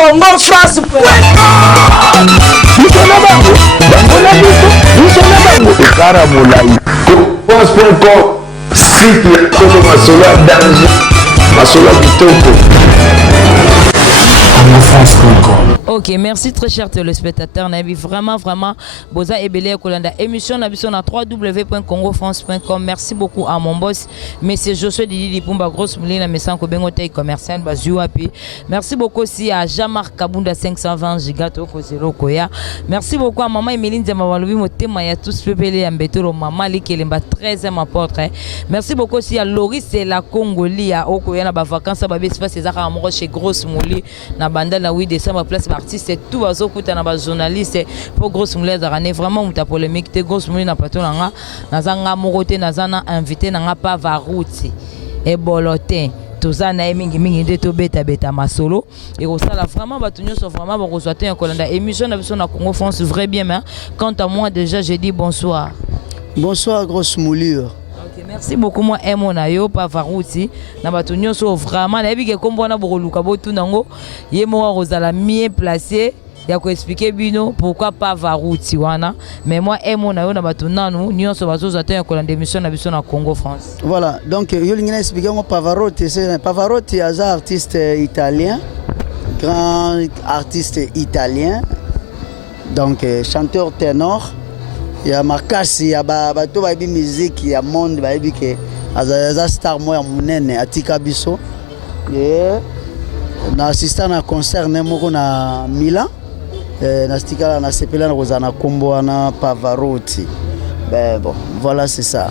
congofrance.com. France.com, site ya Kongo masolo ya danger, masolo ya kitoko. Ok, merci très cher téléspectateurs. Nabi vraiment Boza Ebele Kolanda émission Nabiso na www.congofrance.com. Merci beaucoup à mon boss monsieur Josué Didi Pumba grosse moulina mesan ko bengo tay commercial bazua pi. Merci beaucoup aussi à Jean-Marc Kabunda 520 gigato ko zero koya. Merci beaucoup à maman Emeline Zamawalobi motema ya tous pepele ya mbetolo maman Likelemba 13e apôtre. Merci beaucoup aussi à Loris et la Congolia okoya na ba vacances ba espace ezaka amoro chez grosse mouli na banda na 8 décembre place artiste tout bazo kuta na ba journaliste pour grosse mouli zarane vraiment muta polémique te grosse mouli na plateau nga nazanga morote nazana invité nga pa varouti et bolotin tozana mingi de to beta masolo et osala vraiment batu nyonso vraiment ba kozwate en kolanda émission na biso na Congo France vrai bien mais quant à moi déjà je dis bonsoir grosse moulure. Okay, merci beaucoup moi Emona yo pa varouti na batu nyonso vraiment na bike kombo na bokoluka botu nango ye mo kozala mieux placé ya ko expliquer bino pourquoi pas varouti wana mais moi Emona yo na batu nanu nyonso bazoza te ko la émission na biso na Congo France. Voilà, donc yo lingina expliquer moi Pavarotti, c'est Pavarotti un artiste italien, grand artiste italien. Donc chanteur ténor. Il y a Marcasi, il y a bato ba musique, il y a monde ba que aza star moya munene atika biso. Et na assistant na concert nemoko na Milan. Na stika na sepela na kozana kombo na Pavarotti. Ben bon, voilà c'est ça.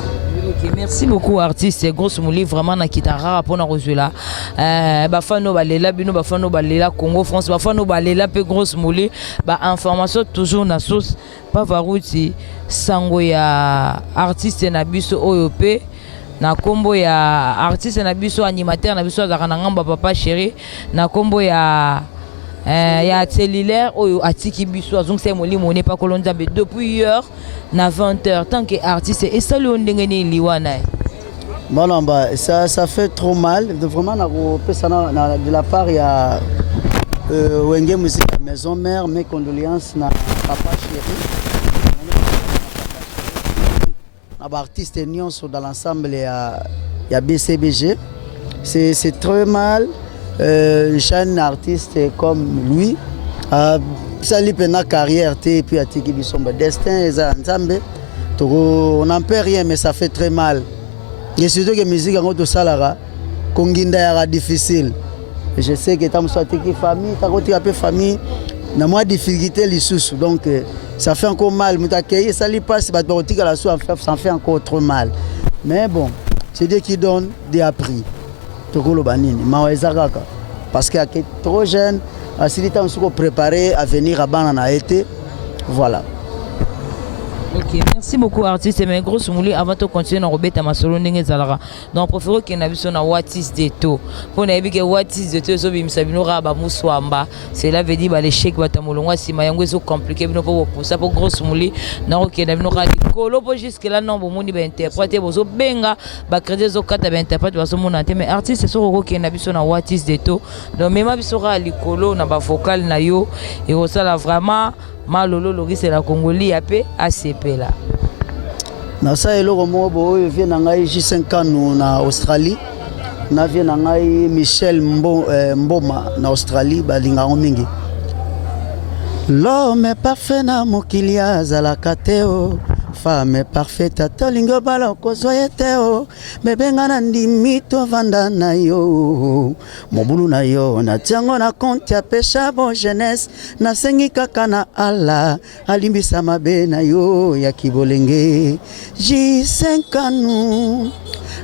Okay, merci beaucoup artiste grosse mouli vraiment na kitara pour na rozula bafano balela bino bafano balela Congo France bafano balela pe grosse mouli ba information toujours na source Pavarotti sango ya artiste na biso oyo pe na kombo ya artiste na biso animateur na biso azaka na ngamba papa chéri na kombo ya cellulaire oyo atiki biso azong c'est moli moné pas kolonza be depuis hier na 20h tant que artiste et ça le ndengene liwana. Bon bah ça fait trop mal vraiment de la part il y a Wenge musique maison mère mes condoléances na papa chéri na artiste nyonso dans l'ensemble ya BCBG c'est très mal. Jeune artiste comme lui ça lui pena carrière et puis atiki bisomba destin eza nzambe on n'en peut rien mais ça fait très mal et surtout que musique en auto salara konginda ya difficile et je sais que tam so atiki famille ta côté un peu famille na moi difficulté lisusu donc ça fait encore mal mutakei ça lui passe ba otika la so ça fait encore trop mal mais bon c'est Dieu qui donne des appris tokolo banini mawezakaka parce qu'il est trop jeune si le temps se préparer à venir à Banana été voilà. Ok, merci beaucoup artiste mais grosse mouli avant de continuer à rebeta ma solo ndenge zalara donc préféré que na biso na what is the to pour na bike what is the to so bimisa bino raba muswamba cela veut dire ba l'échec batamolongwa sima yango ezo compliqué bino pour ça pour grosse mouli na ok na bino radi kolo pour jusque là non bon moni ba interpréter bozo benga ba crédit zo kata ba interprète bazo mona te mais artiste so ok na biso na what is the to donc même biso ra likolo na ba vocal na yo et ça là vraiment malolo Loris et la Congolie apé ACP là. Na sa eloko mobo vient na ngai J5 ans na Australie. Na vient na ngai Michel Mboma na Australie balinga mingi. L'homme parfait na mokili azalaka te o. Femme parfaite tolingo bala kozoyete o. Bebe ngana ndimi to vanda na yo. Mobulu na yo na tiango na compte ya pesha bon jeunesse na sengi kaka na ala alimbisa mabe na yo ya kibolenge J5 ans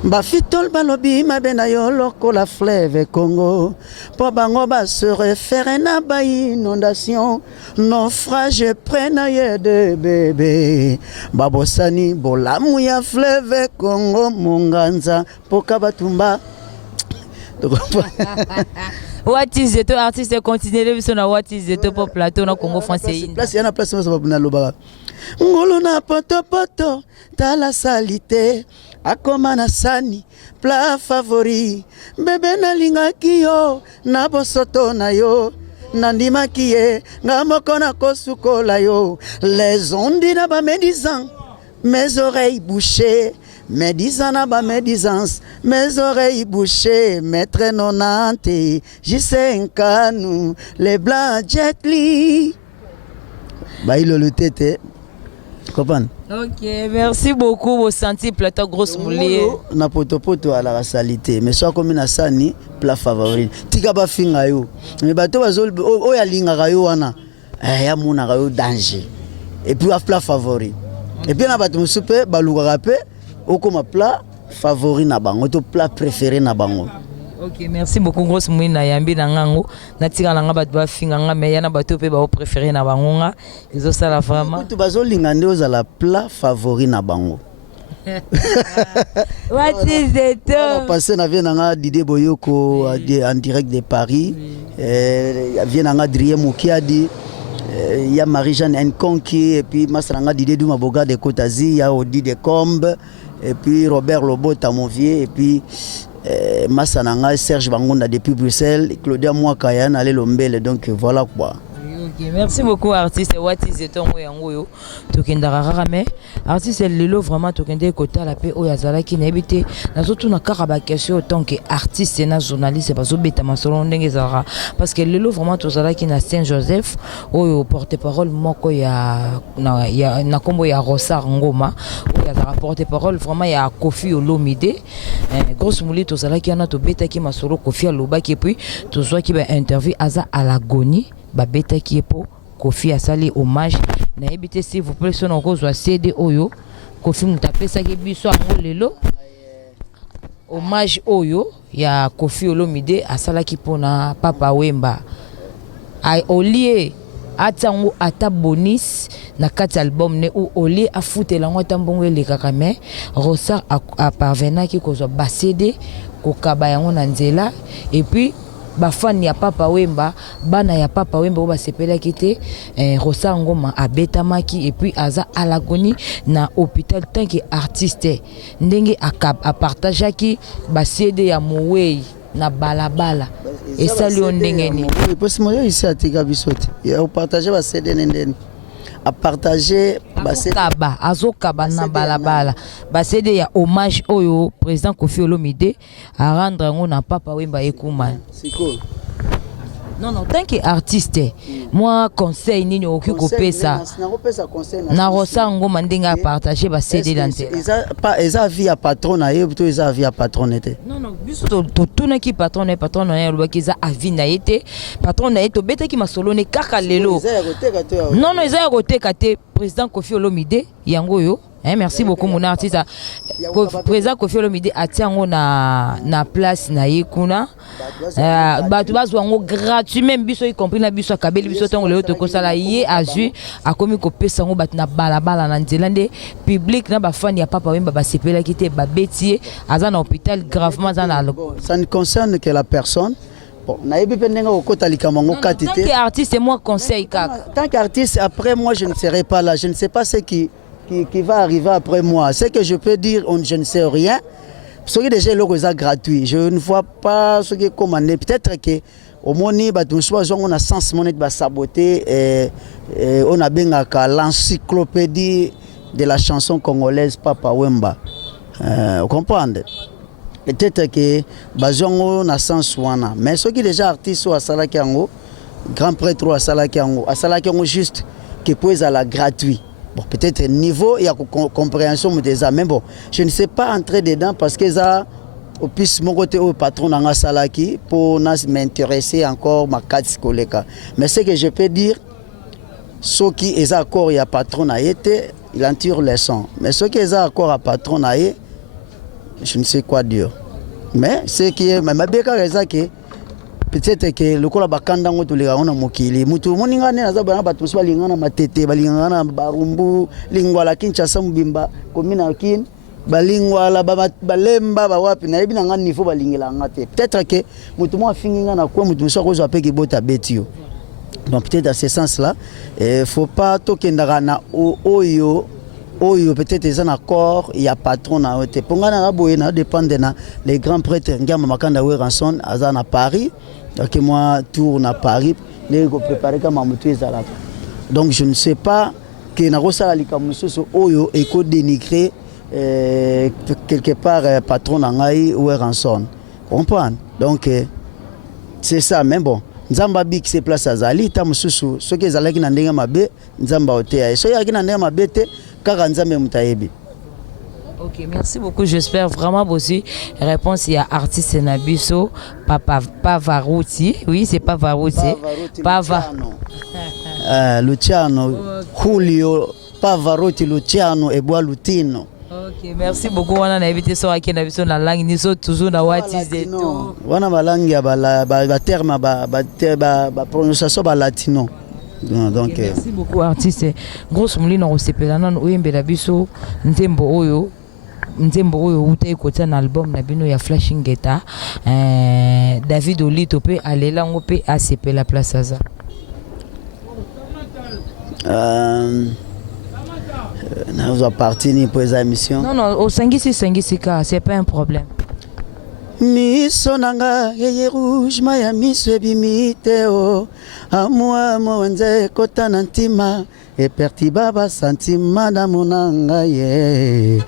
bafitol balobi mabe na yo lokola fleuve Congo po bango ba se référer na ba inondation naufrage prena ye de bébé babosani bolamu ya fleuve Congo munganza poka batumba. What is it artiste continuer le son na what is it pour plateau na Congo français place yana place ça na loba ngolo na poto poto tala salité akoma na sani plat favori bébé na lingaki yo na bosoto na yo nandimaki ye nga moko nakosukola yo les ondi na bamédisant mes oreilles bouchées médisant na bamédisance mes oreilles bouchées maître 90 J5 les blancs Jet Li bailolo tete comprendre. Ok, merci beaucoup au senti plateau grosse moulée. Na poto à la salité mais soit comme na sani plat favori tika ba finga yo mais bato bazol o ya linga yo wana ya mona yo danger et puis plat favori et puis na bato musupe baluka rapé o comme plat favori na bango to plat préféré na bango. Ok, merci beaucoup grosse moulée na yambi na ngango na tika na bato ba finga nga mais yana bato pe ba préféré na bango nga izo sala vraiment to bazol linga nde ozala plat favori na bango. What is it? Passé na vient Didier Boyoko en direct de Paris. Vient Adrien Moukiadi. Il y a Marie-Jeanne Nkonki et puis Masranga Didier Doumaboga de Kotazi, il y a Odi de Combe et puis Robert Lobo Tamovier et puis Massananga Serge Bangonda depuis Bruxelles, Claudia Mouakayan allez Lombele donc voilà quoi. Okay, merci beaucoup artiste what is it on yango yo tokendaka kaka mais artiste lelo vraiment tokende kotala pe oyo azalaki na ebite nazotuna kaka ba question autant que artiste na journaliste bazobeta masolo ndenge ezalaka parce que lelo vraiment tozalaki na Saint Joseph oyo porte-parole moko ya na kombo ya Rosar Ngoma oyo azalaka porte-parole vraiment ya Koffi Olomide grosse mouli tozalaki na tobetaki masolo Koffi alobaki et puis tozwaki ba interview aza à l'agonie babeta qui est pour Koffi asali hommage na ebité s'il vous plaît son kozwa CD oyo Koffi mutapesa ki biso ango lelo hommage oyo ya Koffi Olomide asalaki pona Papa Wemba ai olie atango ata bonus na kati album ne ou olie afutela ngo tambongo elekaka mais Rosar a parvenaki kozwa ba CD kokaba yango na nzela et puis bafani ya Papa Wemba bana ya Papa Wemba oba sepelaki te Rosar Ngoma abetamaki et puis aza à l'agonie na hôpital tant que artiste ndenge a partageaki ba CD ya Mowei na balabala et ça lui ndenge ni parce que moi ici à Tika Bisote ya partager ba CD ndeni à partager azokaba na balabala ba CD ya hommage oyo président Koffi Olomide à rendre ngo na Papa Wemba ekuma. C'est cool. Non, tant qu'artiste, moi, conseil, ni aucun copé ça. Na Rosar Ngoma ndenge a partagé ba CD l'antenne. Ils a vie à patron na ye, plutôt ils a vie à patronete. Non, biso tout na ki patron na le ki za avi na été patron na été beta ki masolo ne kaka lelo. Non, ils a roté kate président Koffi Olomide yango yo. Merci beaucoup mon artiste. Président Koffi Olomide atiango na place na yekuna. Batu bazwango gratuit même biso y compris na biso kabeli biso tongo lelo to kosala ye azui akomi ko pesa ngo bat na balabala na nzelande public na ba fan ya Papa Wemba ba sepela kité ba betier aza na hôpital gravement dans la. Ça ne concerne que la personne. Bon, naïbi pendenga okota likamango katité. Tant qu'artiste c'est moi conseil kaka. Tant qu'artiste après moi je ne serai pas là, je ne sais pas ce qui va arriver après moi. Ce que je peux dire, je ne sais rien. Ce qui est déjà gratuit. Je ne vois pas ce qui est commandé. Peut-être que au moins, on a sens de saboter. On a bien l'encyclopédie de la chanson congolaise Papa Wemba. Vous comprenez? Peut-être que on a sens wana. Mais ce qui est déjà artiste à Salakiango, grand prêtre à Salakiango juste que pose à la gratuit. Bon, peut-être niveau et compréhension des âmes. Mais bon, je ne sais pas entrer dedans parce que ça, au plus mon côté au patron dans salaki pour m'intéresser encore ma carte koleka. Mais ce que je peux dire, ceux qui est encore il y a patron a été, il en tire les sons. Mais ceux qui est encore à patron a été, je ne sais quoi dire. Mais ce qui est, mais béka est que peut-être que le kola bakanda ngoto le ona mokili mutu moninga ne aza bana batu so balingana matete balingana barumbu lingwala Kinshasa mbimba komina kin balingwala balemba ba wapi na ebina ngani niveau balingela ngate peut-être que mutu mo afinginga na kwa mutu so ko zo peki bota betio. Donc peut-être dans ce sens là faut pas tokendaka na oyo peut-être les en accord il y a patron na ote pongana na boye na dépendre na les grands prêtres ngama makanda we ranson azana Paris. Donc moi tourne à Paris ndenge préparer kama moto ezalaka. Donc je ne sais pas que nakosala likambo mosusu oyo eko dénigrer quelque part patron na ngai ou rançon. Comprendre? Donc c'est ça, mais bon. Nzamba bik se place azali ta mosusu soki ezalaki na ndenge mabe nzamba otea so yaki na ndenge mabe te kaka nzambe mutayebi. Ok, merci beaucoup. J'espère vraiment aussi réponse il y a artiste Nabiso Pavarotti. Oui, c'est Pavarotti. Luciano Julio Pavarotti Luciano et Bois Lutino. Ok, merci beaucoup. On a invité sur la Nabiso na langue ni so toujours na watis de tout. Wana balangi ya ba terme ba prononciation ba latino. Donc okay, merci beaucoup artiste. Grosse moulina osepela non oyembela biso nzembo oyo ute kota na album na bino ya Flashing Guitar. David Olito pe alela ngo pe asepela place aza. Nous avons parti pour les émissions. Non, au Sangisi, c'est pas un problème. Misonanga yeye rouge maya miswebi miteo amwa mwenze kota nantima e pertiba ba sentiment na monanga ye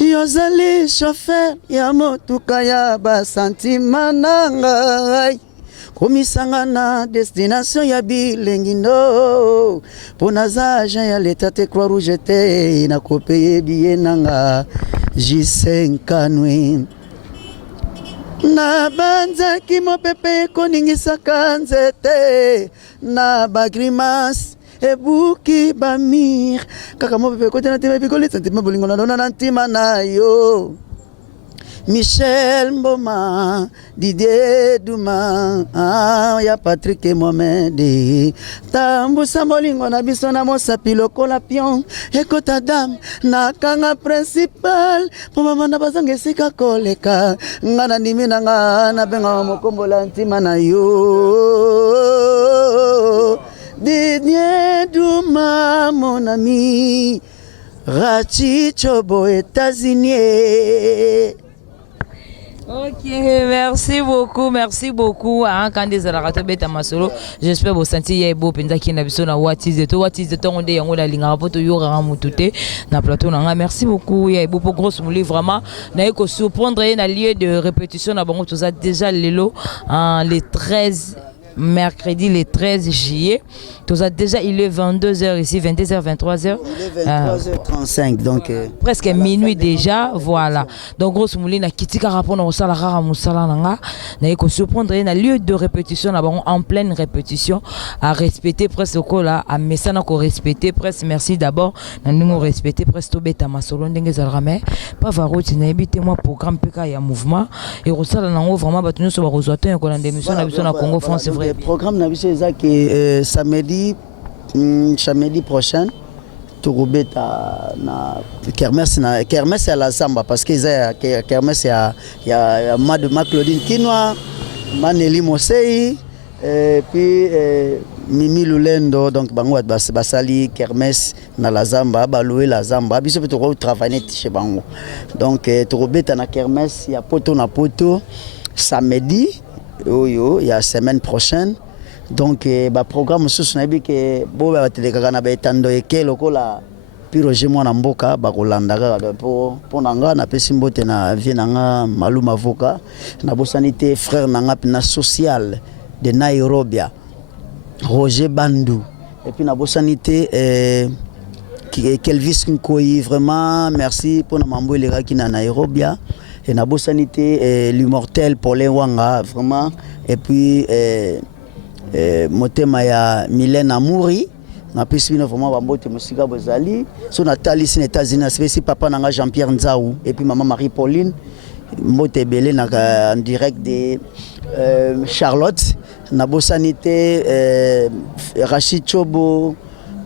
yozali chauffeur ya motuka ya ba sentiment nanga komisanga na destination ya bilengindo pona za agent ya l'état te croix rouge te na kopeye billet nanga J5 kanwe na banzaki mopepe koningisaka nzete na bagrimas ebuki bamir kaka mopepe kote na tema bikoli sentiment bolingo na dona na ntima na yo Michel Mboma, Didier Douma, ya Patrick Mohamed. Tambu sambolingo na biso na mosapi lokola pion. Ekota dam na kanga principal. Poma na bazange esika koleka. Ngana ndimi na nga na benga mokombola ntima na yo. Didier Douma mon ami. Rachi Chobo États-Unis. Ok, merci beaucoup. Quand des arabes bêta masolo, j'espère vous sentir beau penza qui n'a besoin na what is the temps de yango la linga poto yora mutute na plateau na. Merci beaucoup. Ya beau pour grosse mouli vraiment na eko surprendre na lieu de répétition na bango tout ça déjà lelo les 13 mercredi le 13 juillet. Tout ça déjà il est 22h ici, 22h, 23h. Il est 23h35 donc presque minuit déjà, voilà. Donc grosse moulina kitika rapona au sala rara musala nanga na eko surprendre na lieu de répétition là en pleine répétition à respecter presque là à mesana ko respecter presque merci d'abord na ningo respecter presque to beta masolo ndenge zalrame Pavarotti na ebité moi programme PK ya mouvement et rosala nango vraiment batunu so ba rezoato ko na démission na biso na Congo France vrai. Le programme na biso ezaki samedi prochain Turubeta na kermesse à la Zamba parce que kermesse ya ma Claudine Kinwa, Maneli Mosei et puis Mimi Lulendo donc bango basali kermesse na la Zamba ba louer la Zamba biso peut travailler chez bango donc Turubeta na kermesse ya poto na poto samedi oyo ya semaine prochaine. Donc ba programme sous na bi ke bo ba telekaka na betando eke lokola piroje mwana mboka ba kolandaka po nanga na pesi mbote na vie nanga maluma avocat na bosanité frère nanga na social de Nairobi Roger Bandou et puis na bosanité Kelvis Nkoyi vraiment merci pour na mambo eleka ki na Nairobi et na bosanité l'immortel Paulin Wanga vraiment et puis motema ya Mylène Amouri na pesi bino vraiment bambote musika bozali so natali sin États-Unis spécial papa nanga Jean-Pierre Nzaou et puis maman Marie-Pauline mbote belé na en direct de Charlotte na bosanité Rachid Chobo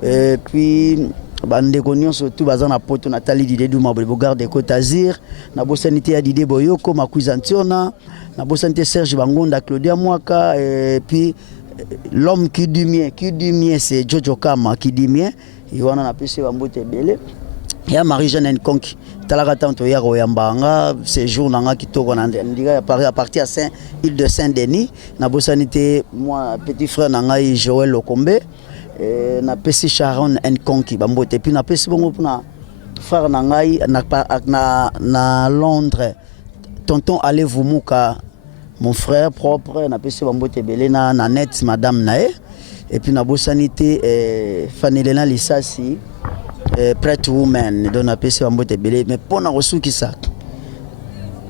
et puis bande konyo surtout bazana poto natali Didier Douma Bogarde de Côte d'Azur na bosanité ya Didier Boyoko Makuizantiona na bosanité Serge Bangonda Claudia Mwaka et puis l'homme qui dit mieux c'est Jojo Kama qui dit mieux et on a appelé Bambote Belé ya Marie-Jeanne Nkonki talaka tanto ya royambanga séjour nanga kitoko na ndiga à partir à Île de Saint-Denis na bosanité moi petit frère nanga Joël Lokombe na pesi Sharon Nkonki bambote puis na pesi bongo na frère nanga na Londres tonton Ale Vumuka mon frère propre na pesi bambote belé na net madame nae et puis na bosanité Fanelena Lisasi prêtre woman donc na pesi bambote belé mais pour na resuki ça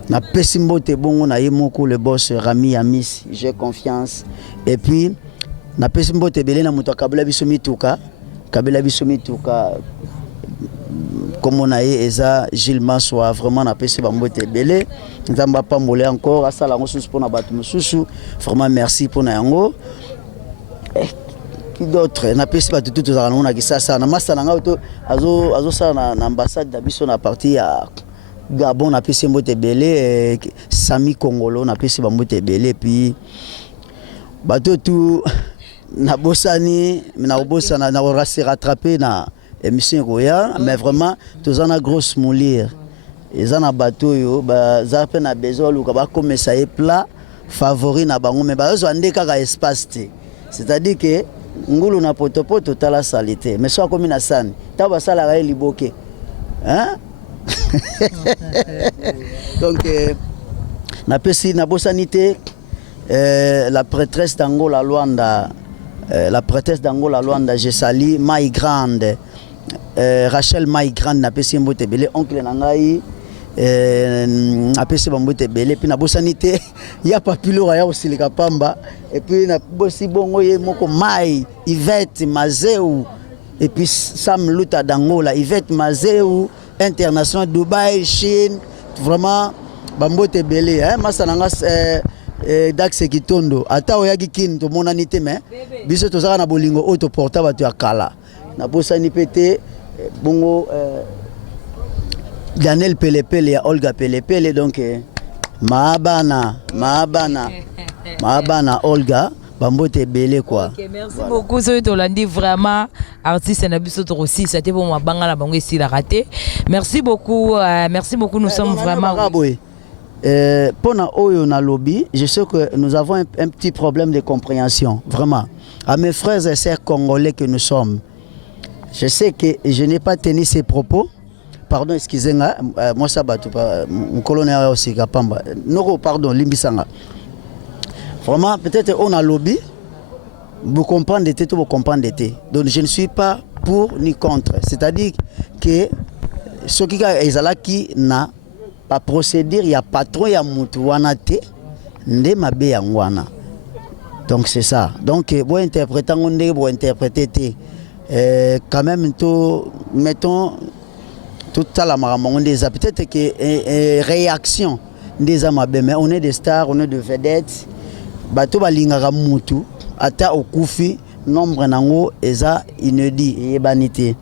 na pesi mbote bongo na yemoko le boss Rami Amis j'ai confiance et puis na pesi mbote belé na muto kabela biso mituka comme on a eza Gilles Massoa vraiment na pesi bambote belé nzamba pambolé encore asala ngo susu pour na batu mususu vraiment merci pour na yango d'autres na pesi batu tout za na kisasa na masa na ngauto azo sala na ambassade da biso na partie ya Gabon na pesi mbote belé Sami Congolo na pesi bambote belé puis bato tout na bosani na bosana na rase rattraper na émission Roya mais vraiment tous en a grosse moulir ils en a bateau yo ba za pe na besoin luka ba comme ça est plat favori na bango mais ba zo ande kaka espace té c'est-à-dire que ngulu na potopoto tala salité mais soit comme na sani ta ba sala ga liboke hein donc na pesi na bosanité la prêtresse d'Angola Luanda je sali Mai Grande Rachel Mai Grande na pesi mbote belé oncle na ngai apesi bambote belé puis na bosanité ya papilo ya osilika pamba et puis na bosi bongo ye moko Mai Yvette Mazeu et puis Sam Luta d'Angola Yvette Mazeu international Dubaï Chine vraiment bambote belé hein masananga Dax Kitondo ata oyaki kin to monanité mais biso tozaka na bolingo auto portable to akala na bosani pété bongo Daniel Pelepele ya Olga Pelepele donc maabana Olga bambote belé quoi. OK, merci beaucoup so to landi vraiment artiste na biso to aussi c'était pour moi banga la bango ici la raté. Merci beaucoup nous sommes vraiment Pona Oyo na lobby, je sais que nous avons un petit problème de compréhension, vraiment. À mes frères et sœurs congolais que nous sommes, je sais que je n'ai pas tenu ces propos. Pardon, excusez-moi, moi ça va tout pas. Mon colonel aussi Kapamba. Non, pardon, Limbisanga. Vraiment, peut-être on a lobby. Vous comprenez tout, vous comprenez tout. Donc je ne suis pas pour ni contre. C'est-à-dire que ce qui est na pas procédure, il y a patron, il y a moutou te nde mabe yangwana. Donc c'est ça. Donc vous interprétez vous interprétez quand même tout mettons tout ça la maman des peut-être que réaction des amabe mais on est des stars, on est des vedettes. Bato balingaka moutou ata okufi nombre nango eza inédit et banité.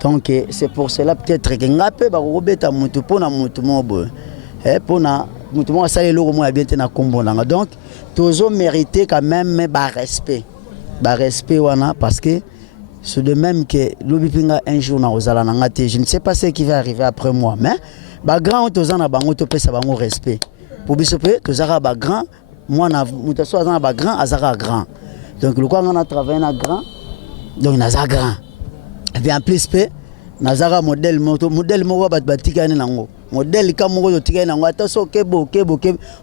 Donc c'est pour cela peut-être que ngape ba robeta mutu pona mutu mobo pona mutu mo sale loko mo bien na kombo nanga donc tozo mériter quand même ba respect wana parce que c'est de même que lobipinga un jour na ozala nanga te je ne sais pas ce qui va arriver après moi mais ba grand tozana bango to pesa bango respect pour biso pe tozara ba grand moi na mutu so azana ba grand azara grand donc le quoi on a travaillé na grand donc na grand. Et bien en plus nazara modèle moko batika nango modèle ka moko tika nango ataso kebo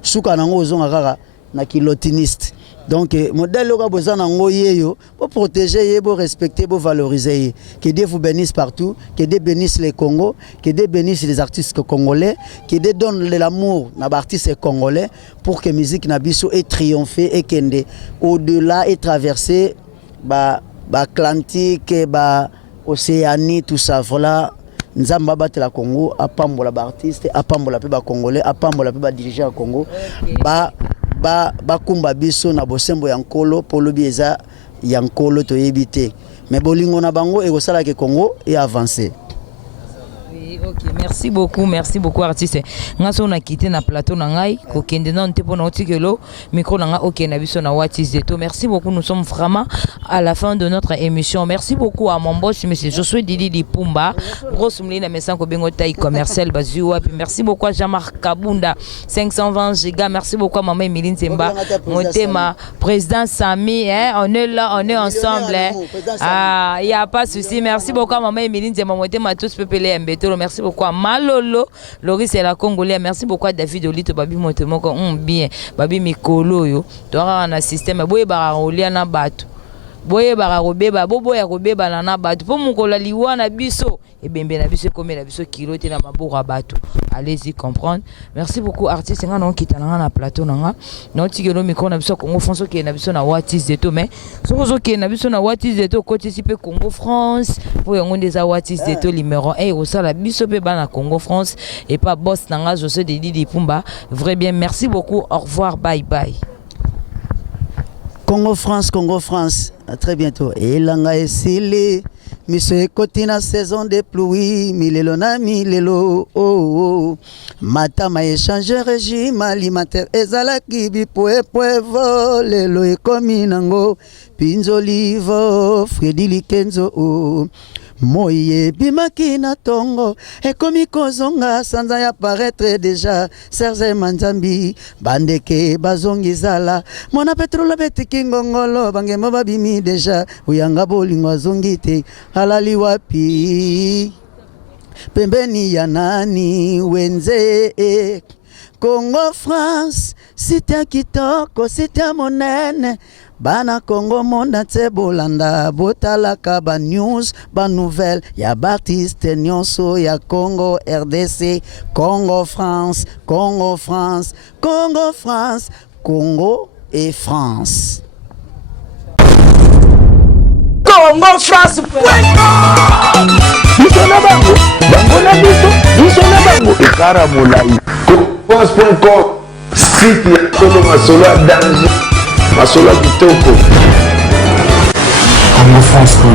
suka nango ozonga kaka na kilotiniste donc modèle ka bozana nango yeyo pour protéger ye pour respecter pour valoriser que Dieu vous bénisse partout que Dieu bénisse les Congo que Dieu bénisse les artistes congolais que Dieu donne l'amour na artistes congolais pour que musique na biso ait triomphé et kende au-delà et traverser Atlantique Océanie, tout ça, voilà. Nzamba bate la Congo, apambola ba artiste, apambola pe ba congolais, apambola pe ba dirigeant Congo. Ba kumba biso na bosembo yankolo polo bieza yankolo to yebite. Mais bolingo na bango e kosala ke Congo et avancer. Ok, merci beaucoup artiste. Nga so na quitté na plateau na ngai ko kende na nte pona otikelo micro na nga ok na biso na Watis Zeto. Merci beaucoup, nous sommes vraiment à la fin de notre émission. Merci beaucoup à mon boss monsieur Josué Didi Lipumba. Grosse mlina mesan ko bengo taille commercial bazua. Merci beaucoup à Jean-Marc Kabunda 520 giga. Merci beaucoup à maman Emeline Zemba. Motema président Sami on est là, on est ensemble. Ah, il y a pas de souci. Merci beaucoup à maman Emeline Zemba Motema tous pepele mbetolo. Merci beaucoup à Malolo, Loris et la Congolais. Merci beaucoup à David Olito, Babi Montemoko, bien, Babi Mikolo, yo. Tu auras un système, boye bararolia na batu. Boye bararobeba, boye robeba na batu. Pour mon kola liwa na biso, et bien na biso comme na biso kilo te na mabora batu. Allez-y comprendre. Merci beaucoup artiste nga non kita na plateau na nga. Non tigelo micro na biso Congo France qui na biso na Watis Zeto mais sozo qui na biso na Watis Zeto côté si pe Congo France pour yon des Watis Zeto numéro 1 au sala biso pe na Congo France et pas boss na nga José Didi Lipumba. Vrai bien, merci beaucoup. Au revoir, bye bye. Congo France, à très bientôt. Et l'anga esili, monsieur Kotina saison de pluie, milelo na milelo, oh. Matama échange régime alimentaire, ezalaki bipoepoevo, lelo ekomi nango, pinzolivo, Fredi Likenzo, oh. Moye bimaki na tongo ekomi kozonga sanza ya paraître déjà Serge Manzambi bandeke bazongi zala mona petrolo betiki ngongolo bangemo babimi déjà uyanga bolingo azongi te halali wapi pembeni ya nani wenze Congo France sita kitoko sita monene Bana Congo monde te bolanda botalaka ba news ba nouvelle ya Baptiste Nyonso ya Congo RDC Congo France Congo et France Congo France Bisona bango bangona bisona bango ikara molai France.com site ya Congo masolo danger masolo kitoko Congo France